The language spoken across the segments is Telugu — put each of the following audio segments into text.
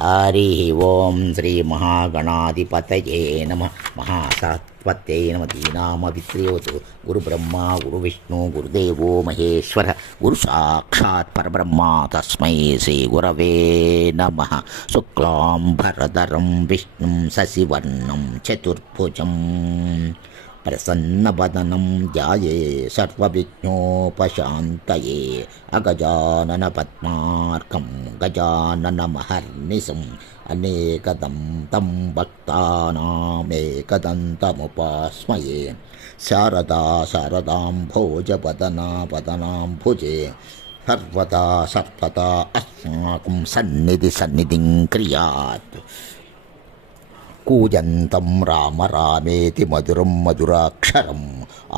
హరి ఓం శ్రీ మహాగణాధిపతయే నమ మహాసత్వత్యై నమ దీనామవిత్రయోతు గురు బ్రహ్మ గురు విష్ణు గురుదేవో మహేశ్వర గురు సాక్షాత్ పరబ్రహ్మ తస్మై శ్రీ గురవే నమ. శుక్లాంబరధరం విష్ణుం శశివర్ణం చతుర్భుజం ప్రసన్నవదనం ధ్యాయే సర్వవిఘ్నోపశాంతయే అగజానన పద్మార్కం గజాననమహర్నిశం అనేకదం తం భక్తానామేకదంతముపాస్మయే. శారదా శారదాంభోజపదనాపదనాంభుజే సర్వదా సర్వదా అస్మాకం సన్నిధిం క్రియాత్. కూజంతం రామ రామేతి మధురం మధురాక్షరం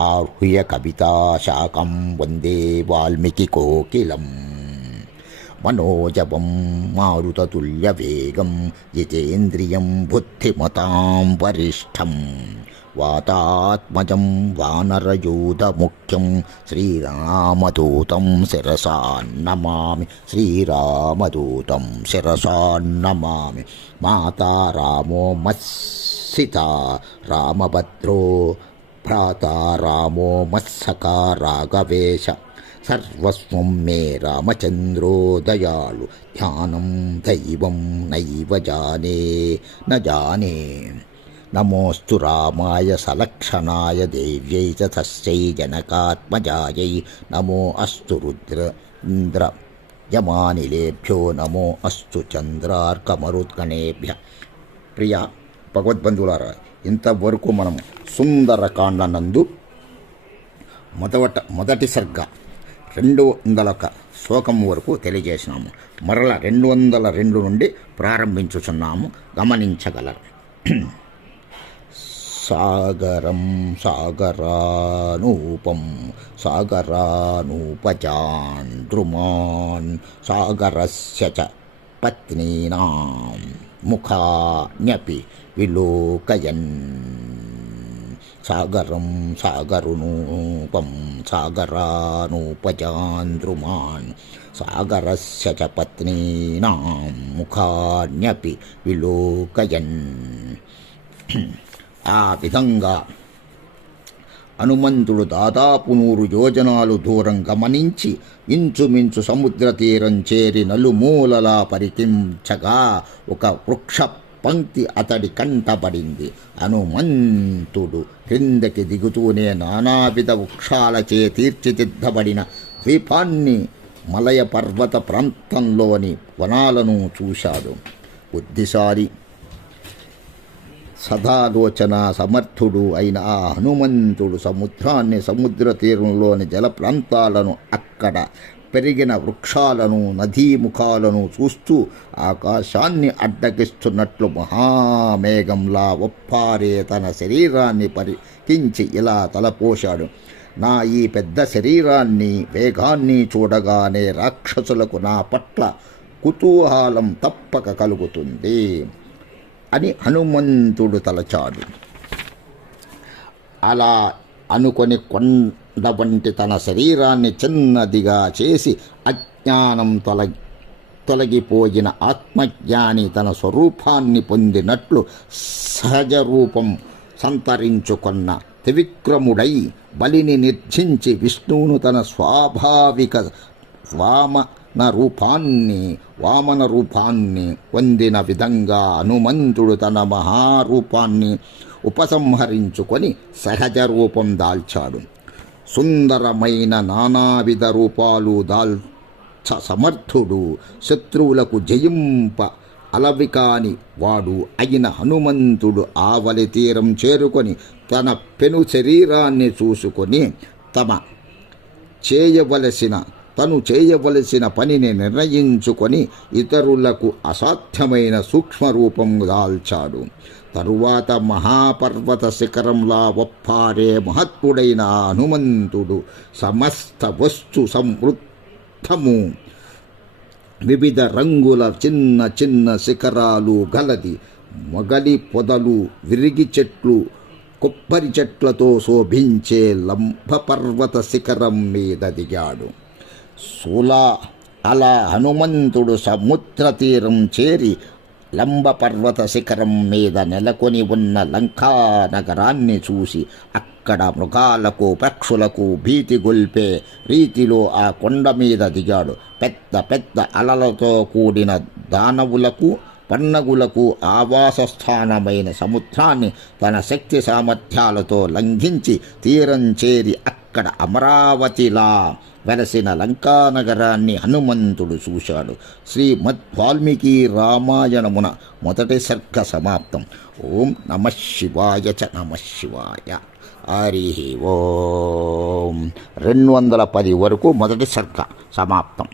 ఆహ్య కవితాశాఖం వందే వాల్మీకి కోకిలం. మనోజవం మారుతతుల్యవేగం జితేంద్రియం బుద్ధిమతాం వరిష్టం వాతాత్మజం వానరయూధముఖ్యం శ్రీరామదూతం శిరసా నమామి. శ్రీరామదూతం శిరసా నమామి. మాతా రామో మత్సితా రామభద్రో భ్రాతా రామో మత్సకా రాఘవేశ సర్వస్వం మే రామచంద్రో దయాళు ధ్యానం దైవం నైవ జానే న జానే. నమోస్తు రామాయ సలక్షణాయ దేవ్యై చ తస్యై జనకాత్మజాయై నమో అస్తు రుద్ర యమానిలేభ్యో నమో అస్తు చంద్రార్కమరుద్గణేభ్య. ప్రియ భగవద్బంధువులారా, ఇంతవరకు మనం సుందరకాండ నందు మొదటి సర్గ 201 శ్లోకం వరకు తెలియజేసినాము. మరల 202 నుండి ప్రారంభించుచున్నాము, గమనించగలరు. సాగరం సాగరానూపం సాగరానూపచాంద్రుమాన్ సాగరస్య చ పత్నీనాం ముఖాన్యపి విలోకయన్. సాగరం సాగరునూపం సాగరానూపచాంద్రుమాన్ సాగరస్య చ పత్నీనాం ముఖాన్యపి విలోకయన్. ఆ విధంగా హనుమంతుడు దాదాపు 100 యోజనాలు దూరం గమనించి ఇంచుమించు సముద్ర తీరం చేరి నలుమూలలా పరికించగా ఒక వృక్ష పంక్తి అతడి కంటపడింది. హనుమంతుడు క్రిందకి దిగుతూనే నానావిధ వృక్షాలచే తీర్చిదిద్దబడిన ద్వీపాన్ని, మలయ పర్వత ప్రాంతంలోని వనాలను చూశాడు. బుద్ధిశాలి సదాలోచన సమర్థుడు అయిన ఆ హనుమంతుడు సముద్రాన్ని, సముద్ర తీరంలోని జల ప్రాంతాలను, అక్కడ పెరిగిన వృక్షాలను, నదీముఖాలను చూస్తూ ఆకాశాన్ని అడ్డగిస్తున్నట్లు మహామేఘంలా ఒప్పారే తన శరీరాన్ని పరికించి ఇలా తలపోశాడు. నా ఈ పెద్ద శరీరాన్ని, వేగాన్ని చూడగానే రాక్షసులకు నా పట్ల కుతూహలం తప్పక కలుగుతుంది అని హనుమంతుడు తలచాడు. అలా అనుకొని కొండ వంటి తన శరీరాన్ని చిన్నదిగా చేసి అజ్ఞానం తొలగిపోయిన ఆత్మజ్ఞాని తన స్వరూపాన్ని పొందినట్లు సహజ రూపం సంతరించుకొన్న త్రివిక్రముడై బలిని నిర్జించి విష్ణువును తన స్వాభావిక వామన రూపాన్ని పొందిన విధంగా హనుమంతుడు తన మహారూపాన్ని ఉపసంహరించుకొని సహజ రూపం దాల్చాడు. సుందరమైన నానావిధ రూపాలు దాల్చ సమర్థుడు, శత్రువులకు జయింప అలవికాని వాడు అయిన హనుమంతుడు ఆవలి తీరం చేరుకొని తన పెను శరీరాన్ని చూసుకొని తను చేయవలసిన పనిని నిర్ణయించుకొని ఇతరులకు అసాధ్యమైన సూక్ష్మరూపం దాల్చాడు. తరువాత మహాపర్వత శిఖరంలా ఒప్పారే మహత్వుడైన హనుమంతుడు సమస్త వస్తు సమృద్ధము, వివిధ రంగుల చిన్న చిన్న శిఖరాలు గలది మొగలి పొదలు, విరిగి చెట్లు, కొబ్బరి చెట్లతో శోభించే లంబపర్వత శిఖరం మీద దిగాడు. అలా హనుమంతుడు సముద్ర తీరం చేరి లంబ పర్వత శిఖరం మీద నెలకొని ఉన్న లంకా నగరాన్ని చూసి అక్కడ మృగాలకు పక్షులకు భీతి గొల్పే రీతిలో ఆ కొండ మీద దిగాడు. పెద్ద పెద్ద అలలతో కూడిన దానవులకు పన్నగులకు ఆవాస స్థానమైన సముద్రాన్ని తన శక్తి సామర్థ్యాలతో లంఘించి తీరం చేరి అక్కడ అమరావతిలా వెలసిన లంకానగరాన్ని హనుమంతుడు చూశాడు. శ్రీమద్ వాల్మీకి రామాయణమున మొదటి సర్గ సమాప్తం. ఓం నమః శివాయ చ నమః శివాయ. హరి ఓం. 210 వరకు మొదటి సర్గ సమాప్తం.